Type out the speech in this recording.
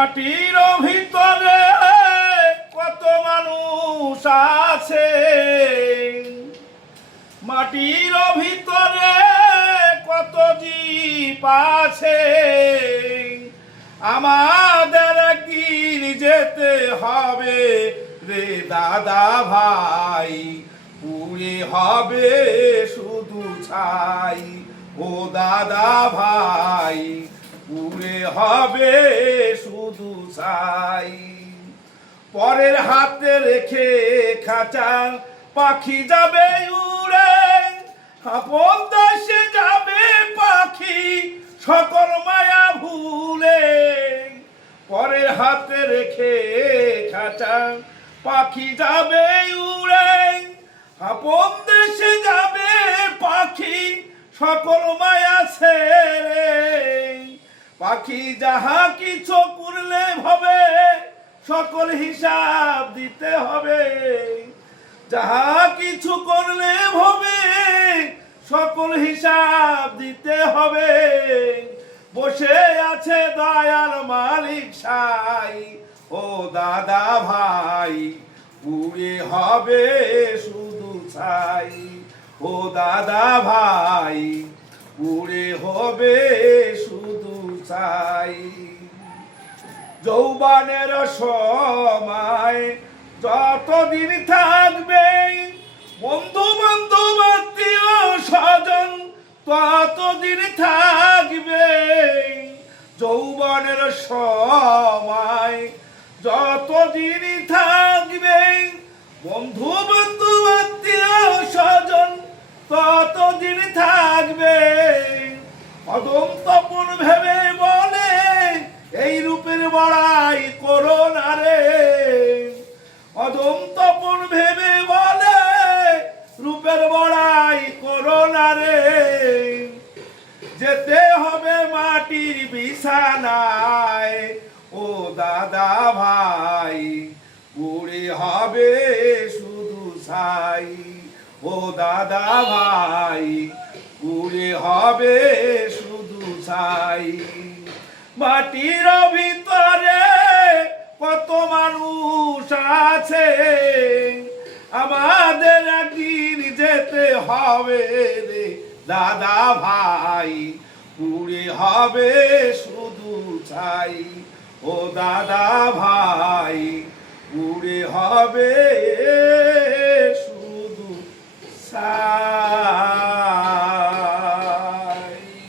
মাটির ভিতরে কত মানুষ আছে, মাটির ভিতরে কত জীব আছে। আমাদের একদিন যেতে হবে রে দাদা ভাই, পুড়ে হবে শুধু ছাই। ও দাদা ভাই, পুড়ে হবে শুধু ছাই। পরের হাতে রেখে খাঁচা পাখি যাবে উড়ে, আপন দেশে যাবে পাখি সকল মায়া ভুলে। পরের হাতে রেখে খাঁচা পাখি যাবে উড়ে, আপন দেশে যাবে পাখি সকল মায়া ছেড়ে। পাখি যাহা কিছু করলে হবে সকল হিসাব দিতে হবে, যাহা কিছু করলে হবে সকল হিসাব দিতে হবে। বসে আছে দয়াল মালিক সাই, ও দাদা ভাই, পুড়ে হবে শুধু ছাই। ও দাদা ভাই, পুড়ে হবে শুধু ছাই। যৌবনের সময় যতদিন থাকবে, বন্ধু বান্ধব আত্মীয় স্বজন ততদিন থাকবে। যৌবনের সময় যতদিন থাকবে, বন্ধু বান্ধব আত্মীয় স্বজন ততদিন থাকবে। অদম তপন ভেবে বলে এই রূপের বড়াই করো না রে, অদম তপন ভেবে বলে রূপের বড়াই করো না রে। যেতে হবে মাটির বিছানায়, ও দাদা ভাই, পুড়ে হবে শুধু ছাই। ও দাদা ভাই, পুড়ে হবে শুধু ছাই। মাটির ভিতরে কত মানুষ আছে, আমাদের একদিন যেতে হবে রে দাদা ভাই, পুড়ে হবে শুধু ছাই। ও দাদা ভাই, পুড়ে হবে শুধু ছাই।